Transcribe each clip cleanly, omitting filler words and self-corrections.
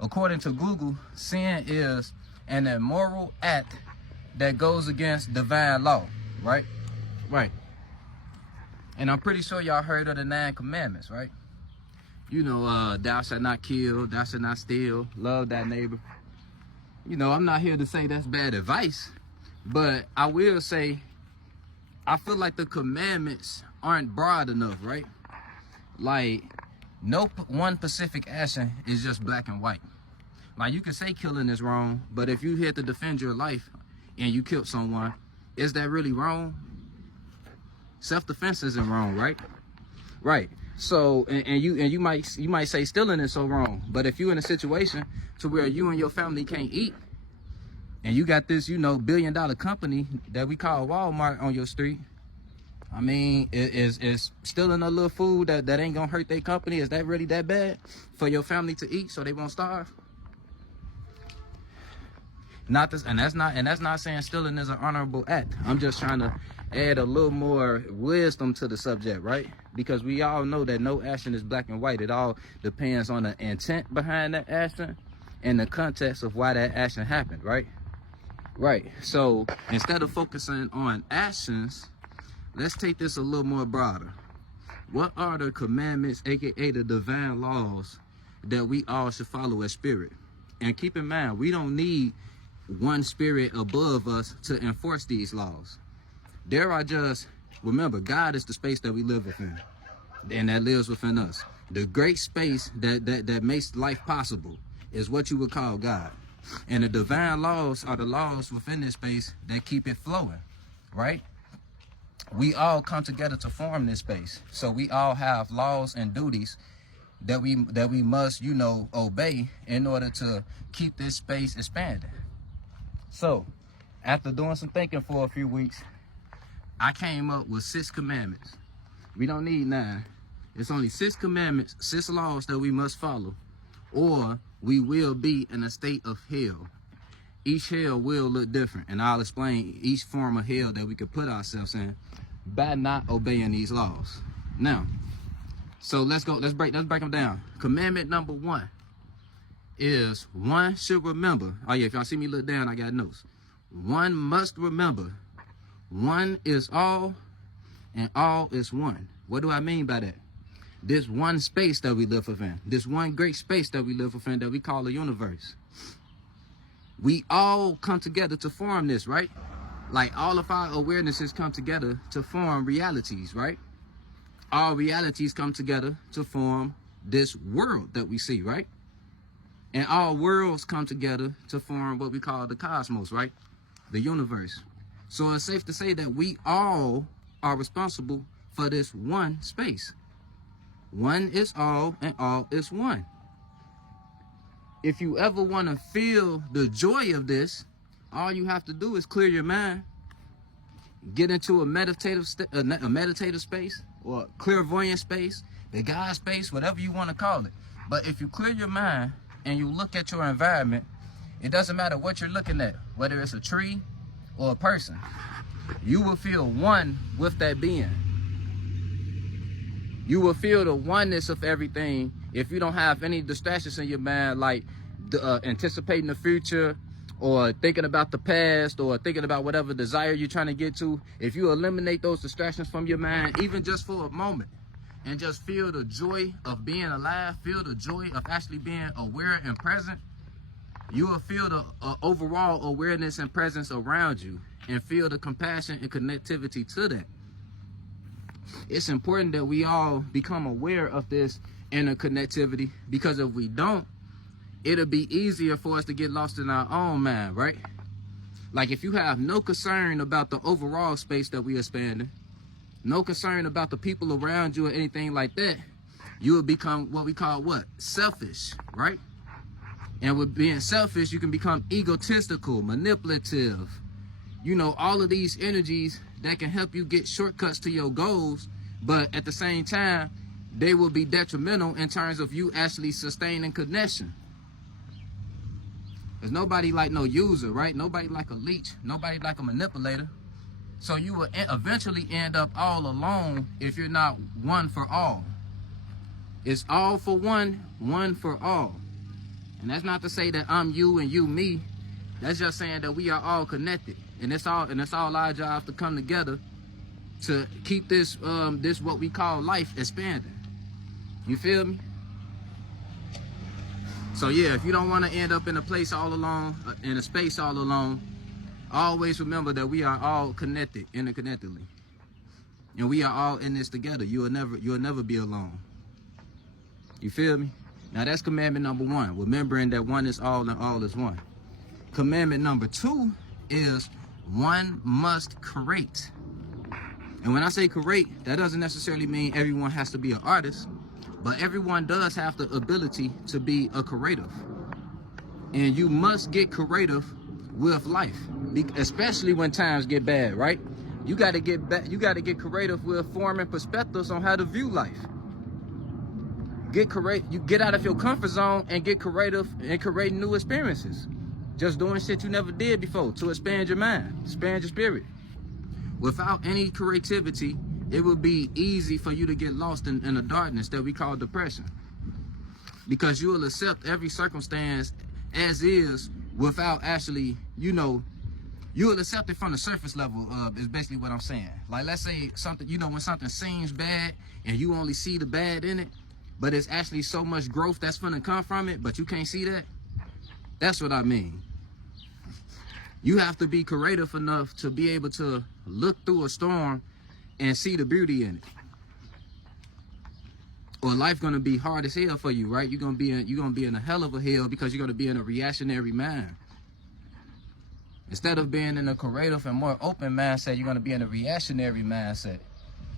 According to Google, sin is an immoral act that goes against divine law, right? Right. And I'm pretty sure y'all heard of the 9 commandments, right? You know, thou shalt not kill, thou shalt not steal, love thy neighbor. You know, I'm not here to say that's bad advice, but I will say, I feel like the commandments aren't broad enough, right? Like, no one specific action is just black and white. Like, you can say killing is wrong, but if you here to defend your life and you killed someone, is that really wrong? Self-defense isn't wrong, right? Right. So, and you might say stealing is so wrong, but if you're in a situation to where you and your family can't eat, and you got this, you know, billion-dollar company that we call Walmart on your street, I mean, is stealing a little food that ain't gonna hurt their company, is that really that bad for your family to eat so they won't starve? Not this, and that's not saying stealing is an honorable act. I'm just trying to add a little more wisdom to the subject, right? Because we all know that no action is black and white. It all depends on the intent behind that action and the context of why that action happened, right? Right. So instead of focusing on actions, let's take this a little more broader. What are the commandments, aka the divine laws, that we all should follow as spirit? And keep in mind, we don't need one spirit above us to enforce these laws. There are just, remember, God is the space that we live within, and that lives within us. The great space that makes life possible is what you would call God. And the divine laws are the laws within this space that keep it flowing, right? We all come together to form this space. So we all have laws and duties that we must, you know, obey in order to keep this space expanding. So, after doing some thinking for a few weeks, I came up with 6 commandments. We don't need 9. It's only 6 commandments, 6 laws that we must follow, or we will be in a state of hell. Each hell will look different, and I'll explain each form of hell that we could put ourselves in by not obeying these laws. Now, so let's break them down. Commandment number 1 is one should remember. Oh yeah, if y'all see me look down, I got notes. One must remember, one is all and all is one. What do I mean by that? This one space that we live within, this one great space that we live within that we call the universe. We all come together to form this, right? Like all of our awarenesses come together to form realities, right? All realities come together to form this world that we see, right? And all worlds come together to form what we call the cosmos, right? The universe. So it's safe to say that we all are responsible for this one space. One is all and all is one. If you ever want to feel the joy of this, all you have to do is clear your mind, get into a meditative space or clairvoyant space, the God space, whatever you want to call it. But if you clear your mind and you look at your environment, it doesn't matter what you're looking at, whether it's a tree or a person, you will feel one with that being. You will feel the oneness of everything if you don't have any distractions in your mind, like anticipating the future or thinking about the past or thinking about whatever desire you're trying to get to. If you eliminate those distractions from your mind, even just for a moment, and just feel the joy of being alive, feel the joy of actually being aware and present, you will feel the overall awareness and presence around you and feel the compassion and connectivity to that. It's important that we all become aware of this interconnectivity, because if we don't, it'll be easier for us to get lost in our own mind, right? Like if you have no concern about the overall space that we are expanding, no concern about the people around you or anything like that, you will become what we call selfish, right? And with being selfish, you can become egotistical, manipulative, you know, all of these energies that can help you get shortcuts to your goals, but at the same time, they will be detrimental in terms of you actually sustaining connection. There's nobody like no user, right? Nobody like a leech, nobody like a manipulator. So you will eventually end up all alone if you're not one for all. It's all for one, one for all. And that's not to say that I'm you and you me. That's just saying that we are all connected. And it's all our jobs to come together to keep this this what we call life expanding. You feel me? So yeah, if you don't want to end up in a place all alone, in a space all alone, always remember that we are all connected, interconnectedly. And we are all in this together. You'll never be alone. You feel me? Now that's commandment number 1, remembering that one is all and all is one. Commandment number 2 is one must create. And when I say create, that doesn't necessarily mean everyone has to be an artist, but everyone does have the ability to be a creative. And you must get creative with life, especially when times get bad, right? You got to get creative with forming perspectives on how to view life. You get out of your comfort zone and get creative and create new experiences. Just doing shit you never did before to expand your mind, expand your spirit. Without any creativity, it would be easy for you to get lost in a darkness that we call depression. Because you will accept every circumstance as is without actually, you will accept it from the surface level, is basically what I'm saying. Like, let's say something, when something seems bad and you only see the bad in it, but it's actually so much growth that's gonna come from it, but you can't see that. That's what I mean. You have to be creative enough to be able to look through a storm and see the beauty in it. Or life gonna be hard as hell for you, right? You're gonna be in a hell of a hell because you're gonna be in a reactionary mind. Instead of being in a creative and more open mindset, you're gonna be in a reactionary mindset.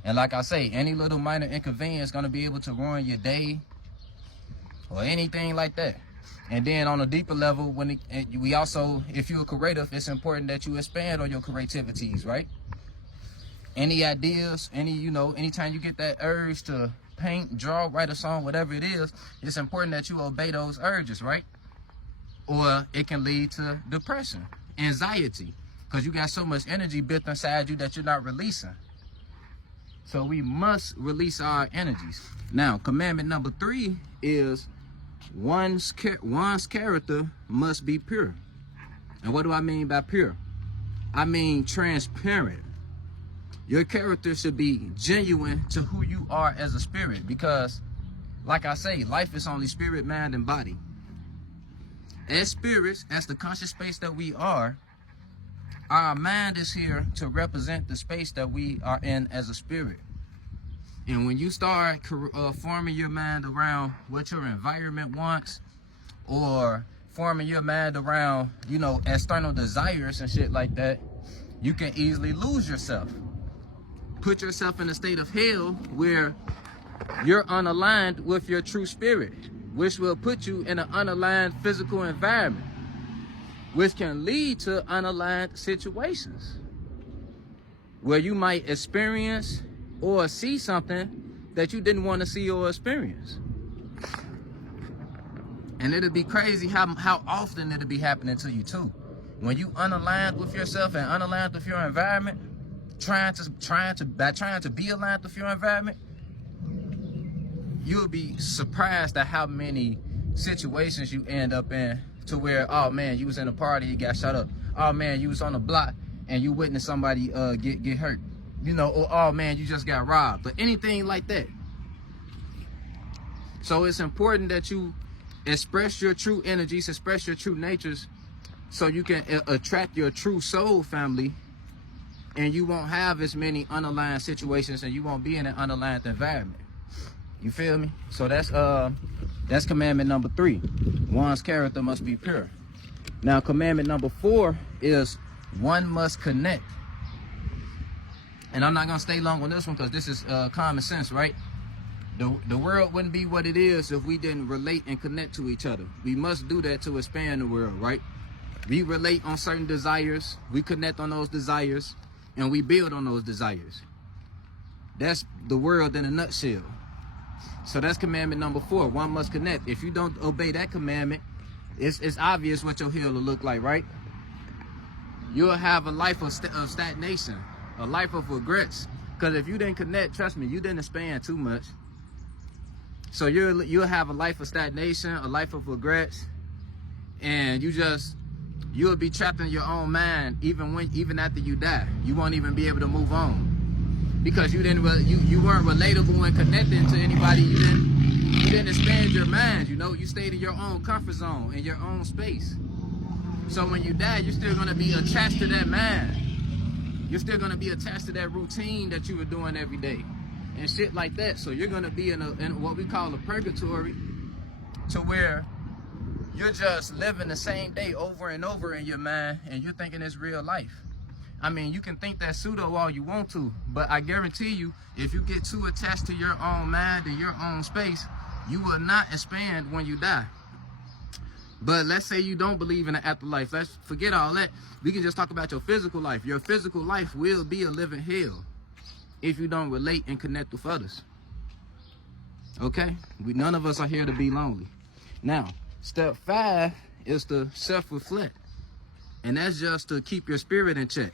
And like I say, any little minor inconvenience is gonna be able to ruin your day or anything like that. And then on a deeper level, if you're creative, it's important that you expand on your creativities, right? Any ideas, anytime you get that urge to paint, draw, write a song, whatever it is, it's important that you obey those urges, right? Or it can lead to depression, anxiety, because you got so much energy built inside you that you're not releasing. So we must release our energies. Now, commandment number 3 is one's character must be pure. And what do I mean by pure? I mean transparent. Your character should be genuine to who you are as a spirit, because like I say, life is only spirit, mind, and body. As spirits, as the conscious space that we are, our mind is here to represent the space that we are in as a spirit. And when you start forming your mind around what your environment wants, or forming your mind around, external desires and shit like that, you can easily lose yourself. Put yourself in a state of hell where you're unaligned with your true spirit, which will put you in an unaligned physical environment, which can lead to unaligned situations where you might experience or see something that you didn't want to see or experience. And it'll be crazy how often it'll be happening to you too. When you unaligned with yourself and unaligned with your environment, trying to be aligned with your environment, you'll be surprised at how many situations you end up in, to where, oh man, you was in a party, you got shot up. Oh man, you was on the block and you witnessed somebody get hurt. Or oh man, you just got robbed, or anything like that. So it's important that you express your true energies, express your true natures, so you can attract your true soul family, and you won't have as many unaligned situations, and you won't be in an unaligned environment. You feel me? So that's commandment number 3. One's character must be pure. Now, commandment number 4 is one must connect. And I'm not gonna stay long on this one because this is common sense, right? The world wouldn't be what it is if we didn't relate and connect to each other. We must do that to expand the world, right? We relate on certain desires, we connect on those desires, and we build on those desires. That's the world in a nutshell. So that's commandment number 4. One must connect. If you don't obey that commandment, it's obvious what your hell will look like, right? You'll have a life of stagnation, a life of regrets. Because if you didn't connect, trust me, you didn't expand too much. So you'll have a life of stagnation, a life of regrets, and you'll be trapped in your own mind even after you die. You won't even be able to move on because you weren't relatable and connected to anybody. You didn't expand your mind. You know, you stayed in your own comfort zone, in your own space. So when you die, you're still gonna be attached to that mind. You're still gonna be attached to that routine that you were doing every day and shit like that. So you're gonna be in what we call a purgatory, to where you're just living the same day over and over in your mind, and you're thinking it's real life. I mean, you can think that pseudo all you want to, but I guarantee you, if you get too attached to your own mind and your own space, you will not expand when you die. But let's say you don't believe in the afterlife. Let's forget all that. We can just talk about your physical life. Your physical life will be a living hell if you don't relate and connect with others. Okay? None of us are here to be lonely. Now, step 5 is to self-reflect. And that's just to keep your spirit in check.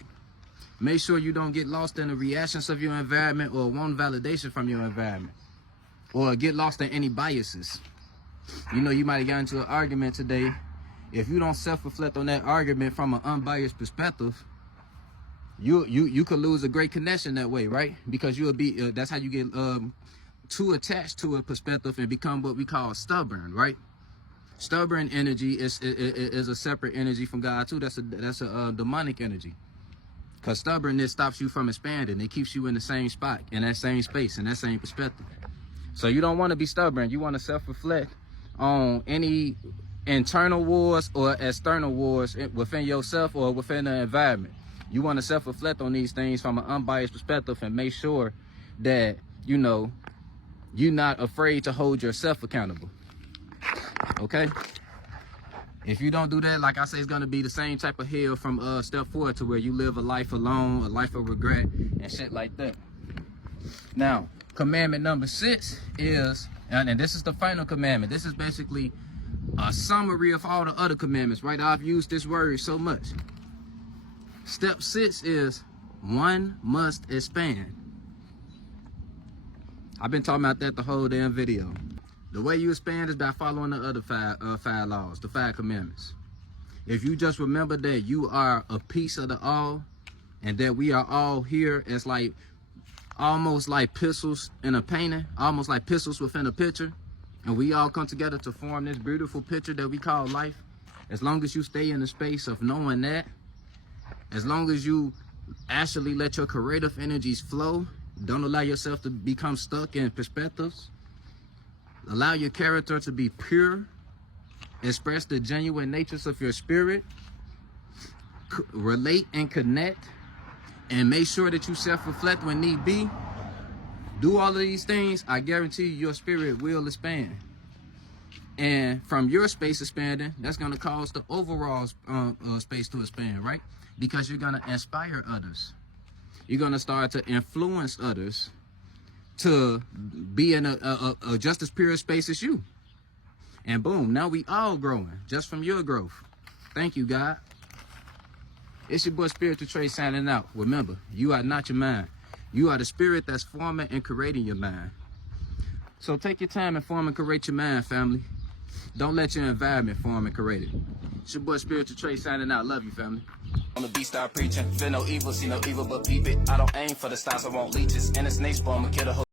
Make sure you don't get lost in the reactions of your environment or want validation from your environment, or get lost in any biases. You know, you might have gotten into an argument today. If you don't self-reflect on that argument from an unbiased perspective, you could lose a great connection that way, right? Because you'll be that's how you get too attached to a perspective and become what we call stubborn, right? Stubborn energy is a separate energy from God too. That's a demonic energy. Because stubbornness stops you from expanding. It keeps you in the same spot, in that same space, in that same perspective. So you don't want to be stubborn. You want to self-reflect on any internal wars or external wars within yourself or within the environment. You want to self-reflect on these things from an unbiased perspective and make sure that, you know, you're not afraid to hold yourself accountable. Okay? If you don't do that, like I say, it's going to be the same type of hell from step 4, to where you live a life alone, a life of regret, and shit like that. Now, commandment number 6 is, and this is the final commandment. This is basically a summary of all the other commandments, right? I've used this word so much. Step 6 is one must expand. I've been talking about that the whole damn video. The way you expand is by following the other five laws, the 5 commandments. If you just remember that you are a piece of the all, and that we are all here as like almost like pixels in a painting, almost like pixels within a picture, and we all come together to form this beautiful picture that we call life. As long as you stay in the space of knowing that, as long as you actually let your creative energies flow, don't allow yourself to become stuck in perspectives, allow your character to be pure, express the genuine natures of your spirit, relate and connect, and make sure that you self-reflect when need be. Do all of these things, I guarantee you your spirit will expand. And from your space expanding, that's going to cause the overall space to expand, right? Because you're going to inspire others. You're going to start to influence others to be in a just as pure space as you. And boom, now we all growing just from your growth. Thank you, God. It's your boy Spiritual Trey signing out. Remember, you are not your mind. You are the spirit that's forming and creating your mind. So take your time and form and create your mind, family. Don't let your environment form and create it. It's your boy Spiritual Trey signing out. Love you, family. On the beat, start preaching. Feel no evil, see no evil, but peep it. I don't aim for the stars, I want leeches. And the snakes, boy, I'ma kill the whole